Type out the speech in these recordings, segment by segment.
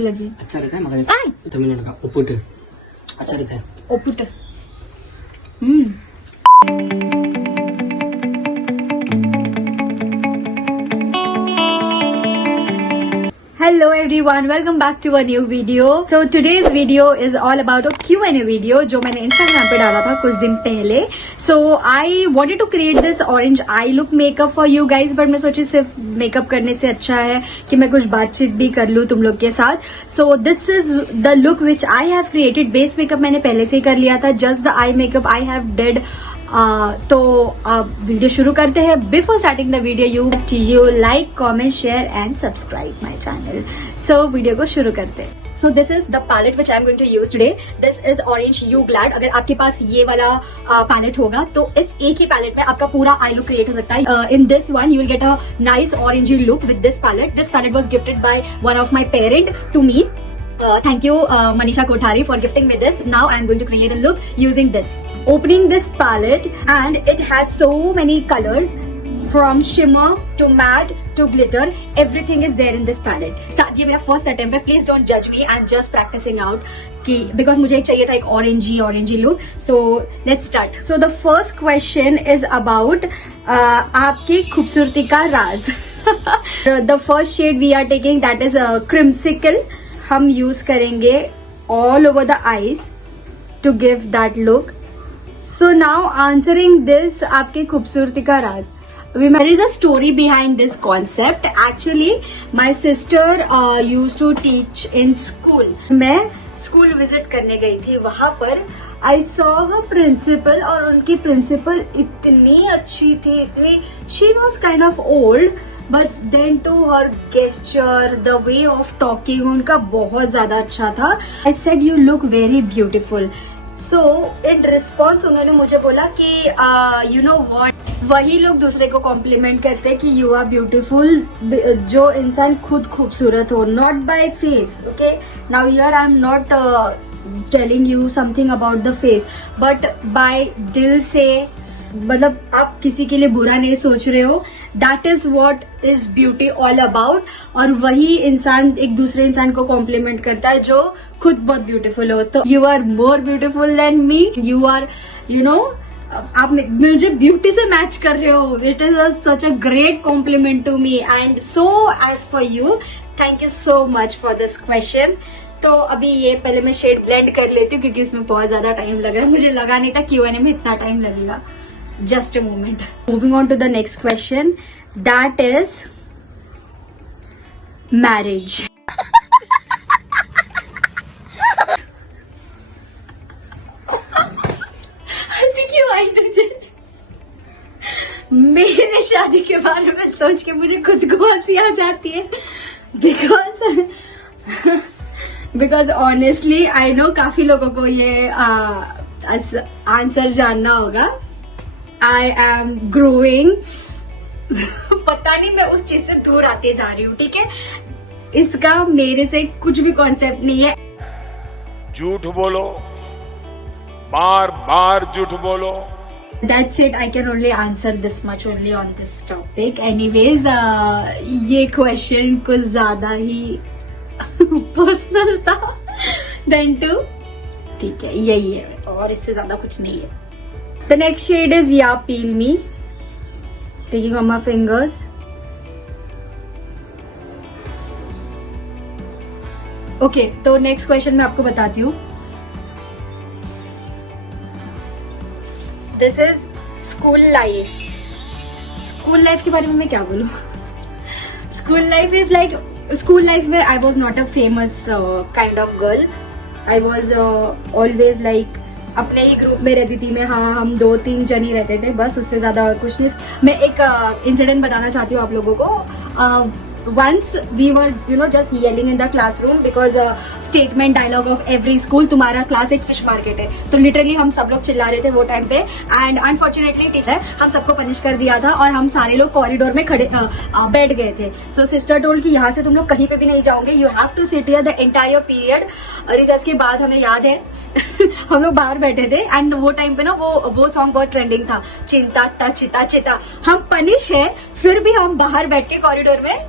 भूख लगी। अच्छा रहता है मगर तमिलनाडु का उपुट अच्छा रहता है। Input. Hello everyone, welcome back to a new video. So today's video is all about a Q&A video जो मैंने Instagram पे डाला था कुछ दिन पहले. So I wanted to create this orange eye look makeup for you guys, but मैं सोची सिर्फ मेकअप करने से अच्छा है कि मैं कुछ बातचीत भी कर लूँ तुम लोग के साथ. So this is the look which I have created. Base makeup मैंने पहले से ही कर लिया था. Just the eye makeup I have did. तो वीडियो शुरू करते हैं. Before starting the video you like comment share and subscribe my channel. So video को शुरू करते हैं. So this is the palette which I am going to use today. This is orange you glad. अगर आपके पास ये वाला palette होगा तो इस एक ही पैलेट में आपका पूरा आई लुक क्रिएट हो सकता है. In this one you will get a nice orange look with this palette. This palette was gifted by one of my parent to me. Thank you Manisha Kothari for gifting me this. Now I am going to create a look using this. Opening this palette and it has so many colors from shimmer to matte to glitter. Everything is there in this palette. Start ये मेरा first attempt है. Please don't judge me. I'm just practicing out कि because मुझे एक चाहिए था एक orangey look. So let's start. So the first question is about आपकी खूबसूरती का राज. The first shade we are taking that is Crimsicle. हम यूज करेंगे all over the eyes to give that look. So now answering this आपकी खूबसूरती का राज. There is a story behind this concept. Actually my sister use to teach in school. मैं school visit करने गई थी. वहां पर आई सॉ हर प्रिंसिपल और उनकी प्रिंसिपल इतनी अच्छी थी. इतनी she was kind of old but then to her gesture the way of talking उनका बहुत ज्यादा अच्छा था. I said you look very beautiful. So in response उन्होंने मुझे बोला कि यू नो व्हाट, वही लोग दूसरे को कॉम्प्लीमेंट करते हैं कि यू आर ब्यूटिफुल जो इंसान खुद खूबसूरत हो, not by face. Okay, now here I am not telling you something about the face but by दिल से, मतलब आप किसी के लिए बुरा नहीं सोच रहे हो. That is what is beauty all about. और वही इंसान एक दूसरे इंसान को कॉम्प्लीमेंट करता है जो खुद बहुत ब्यूटीफुल हो. तो you are more beautiful than me. You are you know आप मुझे ब्यूटी से मैच कर रहे हो. It is such a great compliment to me and so as for you. Thank you so much for this question. तो अभी ये पहले मैं शेड ब्लेंड कर लेती हूँ क्योंकि इसमें बहुत ज्यादा टाइम लग रहा है. मुझे लगा नहीं था Q&A में इतना टाइम लगेगा. Just a moment. Moving on to the next question. That is marriage. हंसी क्यों आई तुझे? मेरे शादी के बारे में सोच के मुझे खुद को हंसी आ जाती है. Because honestly I know काफी लोगों को ये आंसर जानना होगा. I am growing. पता नहीं मैं उस चीज से दूर आते जा रही हूँ. ठीक है, इसका मेरे से कुछ भी कॉन्सेप्ट नहीं है. झूठ बोलो, बार बार झूठ बोलो. That's it. I can only answer this much only on this topic. Anyways, ये क्वेश्चन कुछ ज्यादा ही पर्सनल था than to. ठीक है, यही है और इससे ज्यादा कुछ नहीं है. The next shade is Ya Peel Me. Taking on my fingers. Okay, तो next question मैं आपको बताती हूँ. This is school life. School life के बारे में मैं क्या बोलूँ? School life is like, school life में I was not a famous kind of girl. I was always like अपने ही ग्रुप में रहती थी मैं. हाँ, हम 2-3 जन ही रहते थे बस, उससे ज्यादा और कुछ नहीं. मैं एक इंसिडेंट बताना चाहती हूँ आप लोगों को. once we were just yelling in the classroom because statement dialogue of every school, तुम्हारा क्लास एक फिश मार्केट है. तो लिटरली हम सब लोग चिल्ला रहे थे वो टाइम पे एंड अनफॉर्चुनेटली टीचर हम सबको पनिश कर दिया था और हम सारे लोग कॉरिडोर में खड़े बैठ गए थे. सो सिस्टर टोल्ड कि यहाँ से तुम लोग कहीं पे भी नहीं जाओगे, you have to sit here the entire period. Recess के बाद हमें याद है हम लोग बाहर बैठे थे एंड वो टाइम पे ना वो सॉन्ग बहुत ट्रेंडिंग था, चिंता ता चिता चिता. हम पनिश है फिर भी हम बाहर बैठ के कॉरिडोर में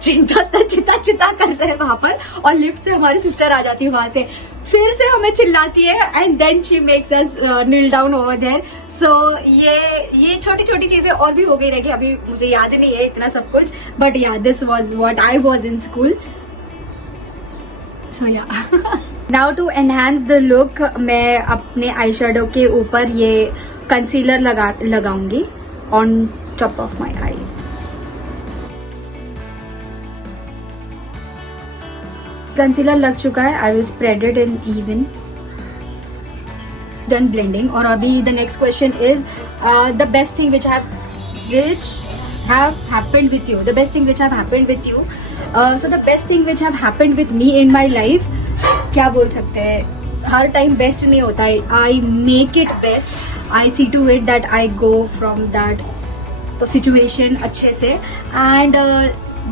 चिता कर रहे हैं वहां पर, और लिफ्ट से हमारी सिस्टर आ जाती है वहां से, फिर से हमें चिल्लाती है and then she makes us kneel down over there. So ये छोटी छोटी चीजें और भी हो गई रहेगी, अभी मुझे याद नहीं है इतना सब कुछ, but yeah this was what I was in school. So yeah now to enhance the look मैं अपने आई शेडो के ऊपर ये कंसीलर लगाऊंगी on top of my eyes. Concealer लग चुका है. I will spread it in even. Done blending. और अभी the next question is the best thing which have happened with you. The best thing which have happened with you. So the best thing which have happened with me in my life, क्या बोल सकते हैं, हर time best नहीं होता है. I make it best. I see to it that I go from that situation अच्छे से. And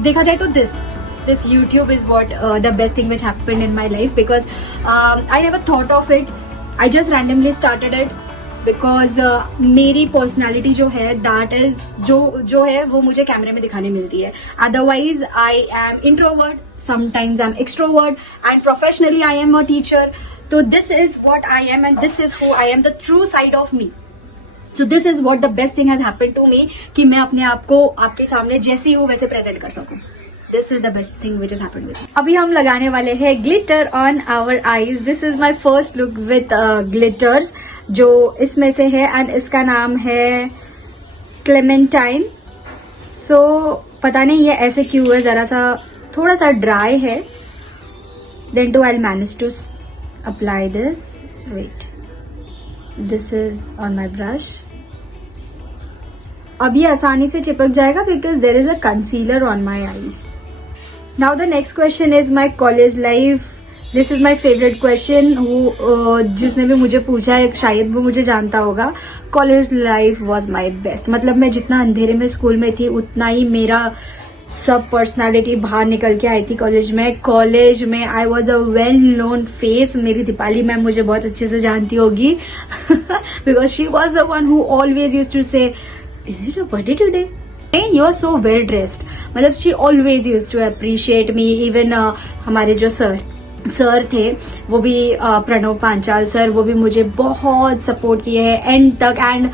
देखा जाए तो this YouTube is what the best thing which happened in my life, because I never thought of it. I just randomly started it because मेरी personality जो है that is जो है वो मुझे कैमरे में दिखाने मिलती है. Otherwise I am introvert, sometimes I am extrovert, and professionally I am a teacher. तो this is what I am and this is who I am, the true side of me. So this is what the best thing has happened to me, कि मैं अपने आप को आपके सामने जैसी हूँ वैसे प्रेजेंट कर सकूँ. This is the best thing which has happened with me. अभी हम लगाने वाले हैं glitter on our eyes. This is my first look with glitters, जो इसमें से है, and इसका नाम है Clementine. So पता नहीं ये ऐसे क्यों है, जरा सा थोड़ा सा ड्राई है. Then too I'll manage to apply this. Wait, this is on my brush. अब ये आसानी से चिपक जाएगा because there is a concealer on my eyes. Now the next question is my college life. This is my favorite question. जिसने भी मुझे पूछा है शायद वो मुझे जानता होगा. College life was my best. मतलब मैं जितना अंधेरे में स्कूल में थी उतना ही मेरा सब पर्सनालिटी बाहर निकल के आई थी कॉलेज में. I was a well known face. मेरी दीपाली मैम मुझे बहुत अच्छे से जानती होगी because she was the one who always used to say, is it your birthday today? You are so well dressed. मतलब she always used to appreciate me. Even हमारे जो सर थे वो भी प्रणव पांचाल सर, वो भी मुझे बहुत सपोर्ट किए हैं एंड तक. And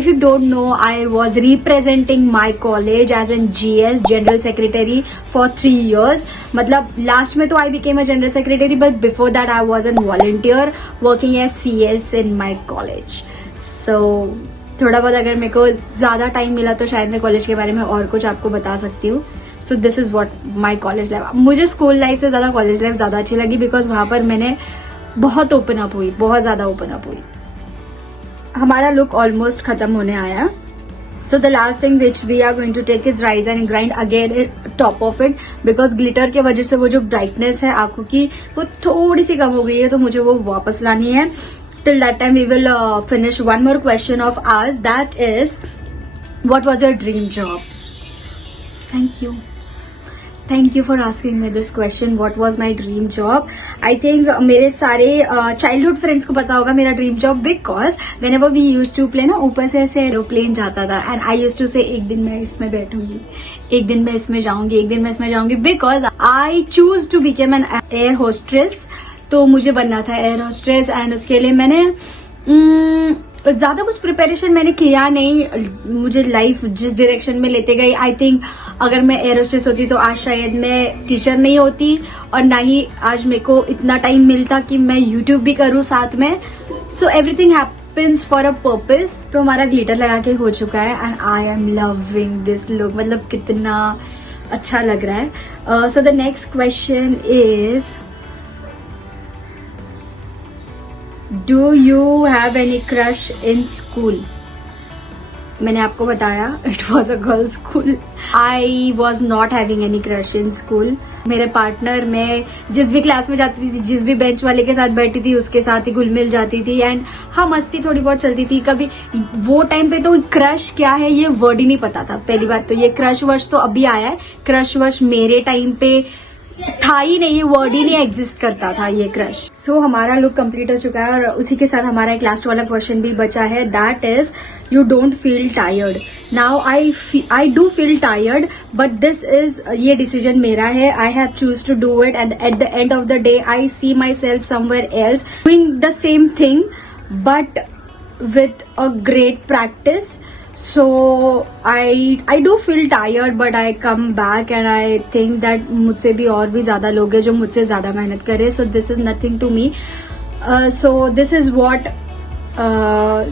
if you don't know, I was representing my college as an GS, General Secretary, for 3 years. मतलब last में तो I became a General Secretary, but before that I was a volunteer working as CS in my college. So थोड़ा बहुत अगर मेरे को ज्यादा time मिला तो शायद मैं कॉलेज के बारे में और कुछ आपको बता सकती हूँ. सो this is what my college life. मुझे स्कूल लाइफ से ज्यादा कॉलेज लाइफ ज्यादा अच्छी लगी बिकॉज वहां पर मैंने बहुत ओपन अप हुई, बहुत ज्यादा ओपन अप हुई. हमारा लुक ऑलमोस्ट खत्म होने आया. So the last thing which we are going to take is rise and grind again top of it, because glitter की वजह से वो जो ब्राइटनेस है आंखों की वो थोड़ी सी कम हो गई है, तो मुझे वो वापस लानी है. Till that time we will finish one more question of ours, that is, what was your dream job? Thank you for asking me this question. What was my dream job? I think मेरे सारे childhood friends को पता होगा मेरा dream job, because whenever we used to play ना, ऊपर से ऐसे एरोप्लेन जाता था and I used to say एक दिन मैं इसमें बैठूंगी, एक दिन मैं इसमें जाऊंगी, एक दिन मैं इसमें जाऊंगी, because I choose to become an air hostess. तो मुझे बनना था एयर होस्ट्रेस एंड उसके लिए मैंने ज्यादा कुछ प्रिपरेशन मैंने किया नहीं. मुझे लाइफ जिस डायरेक्शन में लेते गई, आई थिंक अगर मैं एयर होस्ट्रेस होती तो आज शायद मैं टीचर नहीं होती और ना ही आज मेरे को इतना टाइम मिलता कि मैं यूट्यूब भी करूँ साथ में. So everything happens for a purpose. तो हमारा ग्लिटर लगा के हो चुका है and I am loving this look. मतलब कितना अच्छा लग रहा है. So the next question is, Do you have any crush in school? मैंने आपको बताया it was a girls school. I was not having any crush in school. मेरे पार्टनर, मैं जिस भी क्लास में जाती थी, जिस भी बेंच वाले के साथ बैठती थी उसके साथ ही घुल मिल जाती थी एंड हाँ मस्ती थोड़ी बहुत चलती थी. कभी वो टाइम पे तो क्रश क्या है ये वर्ड ही नहीं पता था. पहली बात तो ये क्रश वश तो अभी आया है. क्रश वश मेरे टाइम पे था ही नहीं, ये वर्ड ही नहीं एग्जिस्ट करता था ये क्रश। सो हमारा लुक कंप्लीट हो चुका है और उसी के साथ हमारा एक लास्ट वाला क्वेश्चन भी बचा है, that is you don't feel tired. Now I do feel tired, but this is, ये डिसीजन मेरा है, I have choose to do it and at the end of the day I see myself somewhere else doing the same thing but with a great practice. So I do feel tired, but I come back and I think that मुझसे भी और भी ज्यादा लोग हैं जो मुझसे ज्यादा मेहनत करे. So this is nothing to me. So this is what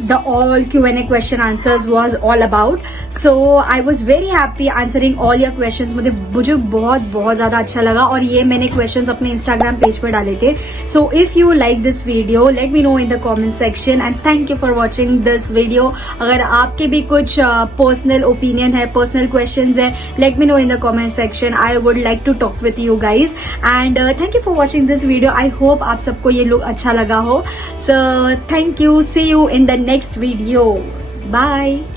the all Q&A question answers was all about. So I was very happy answering all your questions. मुझे बहुत ज्यादा अच्छा लगा और ये मैंने questions अपने Instagram पेज पर डाले थे. So if you like this video, let me know in the comment section and thank you for watching this video. अगर आपके भी कुछ personal opinion है, personal questions है, let me know in the comment section. I would like to talk with you guys and thank you for watching this video. I hope आप सबको ये look अच्छा लगा हो. So thank you. See you in the next video. Bye.